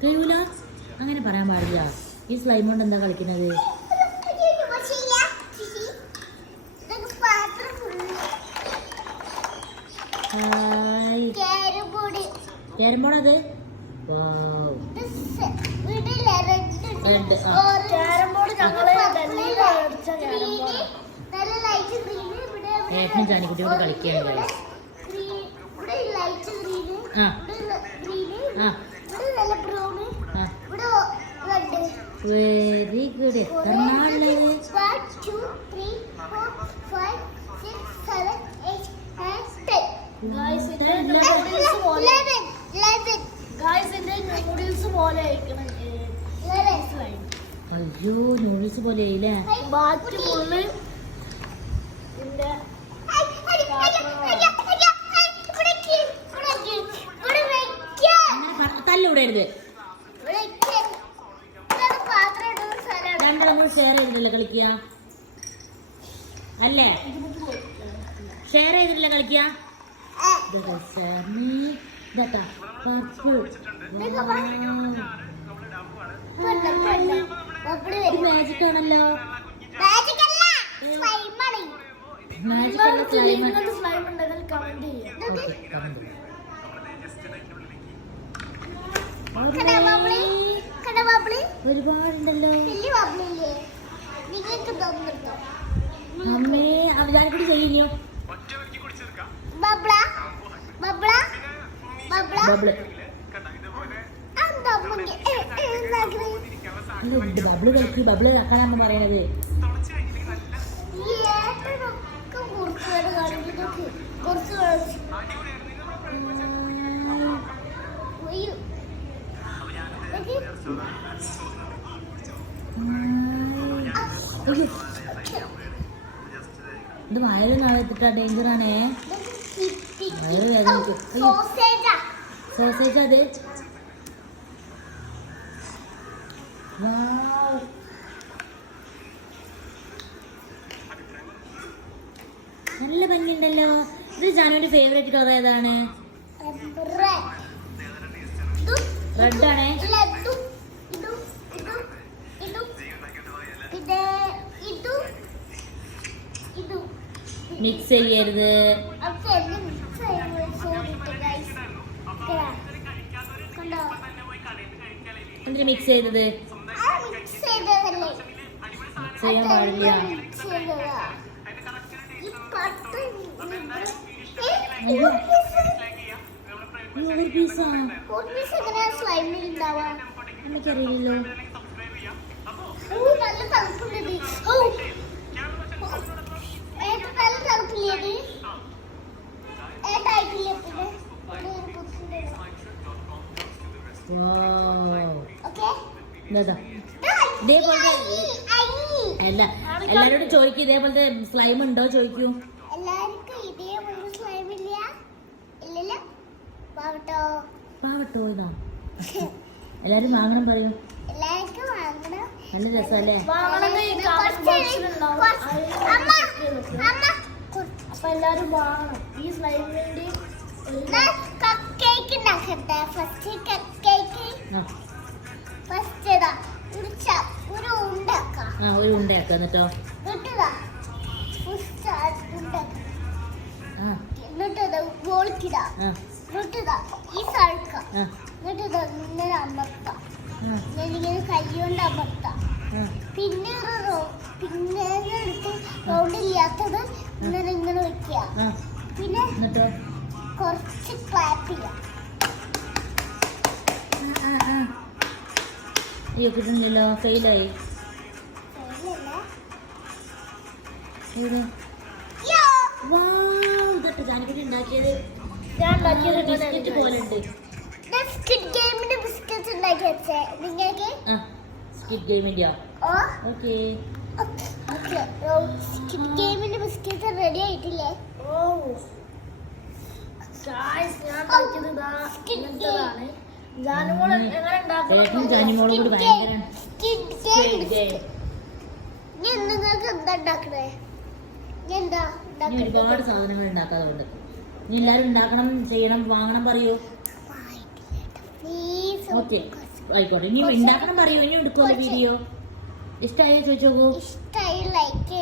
കഴിയൂല, അങ്ങനെ പറയാൻ പാടില്ല. ഈ സ്ലൈം കൊണ്ട് എന്താ കളിക്കുന്നത്? ക്യാരം ബോർഡ് അത്. ഏട്ടനും ജാനിക്കുട്ടിയോട് കളിക്കുകയാണ്. Very good. എത്ര നാളുള്ളത്? അയ്യോ, നൂഡിൽസ് പോലെ ഇല്ലേ? തല്ലൂടരുത്. രണ്ടെണ്ണം ഷെയർ ചെയ്തിട്ടല്ലേ കളിക്കുക? അല്ലേ, ഷെയർ ചെയ്തിട്ടല്ലേ കളിക്കുക? മാജിക് ആണല്ലോ. ഒരുപാടുണ്ടല്ലോ അമ്മേ. അവരാരും കൂടി ചെയ്യോ? ബബ്ല് കളിക്ക്. ബബ്ല് ആക്കാനാണ് പറയണത്. ഇത് വായലൊന്നും ആകത്തിട്ടാ, ഡേഞ്ചറാണേ. സോസേജ് അത്. നല്ല ഭംഗിയുണ്ടല്ലോ. ഇത് ജാനുവിന്റെ ഫേവറേറ്റ് കളർ ഏതാണ്? റെഡ് ആണേ. മിക്സ് ചെയ്യരുത്. എന്തിനാ മിക്സ് ചെയ്തത്? മിക്സ് ചെയ്യാൻ പാടില്ല. എനിക്കറിയില്ലല്ലോ. എല്ലാരോടും ചോദിക്കും, ഇതേപോലത്തെ സ്ലൈം ഉണ്ടോ ചോദിക്കൂ. പാവട്ടോ ഇതാ എല്ലാരും വാങ്ങണം പറയൂ. നല്ല രസമല്ലേ? അപ്പൊ എല്ലാരും വാങ്ങണം ഈ സ്ലൈമിന് വേണ്ടി. ഒരു ഉണ്ടാക്ക. എന്നിട്ടോ കൈകൊണ്ട് അമർത്താം. പിന്നെ പിന്നെ എടുത്ത് റൗണ്ട് ഇല്ലാത്തത് ഇങ്ങനെ ഇങ്ങനെ വെക്കുക. പിന്നെ കുറച്ച് ക്ലാപ്പ് ചെയ്യാം. കിട്ടുന്നില്ലല്ലോ, ഫെയിലായി. ഇതൊക്കെ ജാനിക്കുട്ടി ഉണ്ടാക്കിയത്. ഞാൻ ഉണ്ടാക്കിയത് ബിസ്ക്കറ്റ് പോലെ ഉണ്ട്. സ്ക്വിഡ് ഗെയിമിന്റെ ബിസ്ക്കറ്റ് ഉണ്ടാക്കി വെച്ചേ നിങ്ങൾക്ക്. സ്ക്വിഡ് ഗെയിമിന്റെ ഓക്കെ. സ്ക്വിഡ് ഗെയിമിന്റെ ബിസ്ക്കറ്റ് റെഡി ആയിട്ടില്ലേ? ഒരുപാട് സാധനങ്ങൾ ഉണ്ടാക്കാറുണ്ട്. ഇനി എല്ലാരും ഉണ്ടാക്കണം, ചെയ്യണം, വാങ്ങണം പറയൂ. ഓക്കെ. ആയിക്കോട്ടെ. ഇനി ഉണ്ടാക്കണം പറയൂ, ഇനി എടുക്കുമല്ലോ വീഡിയോ. ഇഷ്ടമായോ ചോദിച്ചോക്കൂ. ഇഷ്ടമായി ലൈക്ക്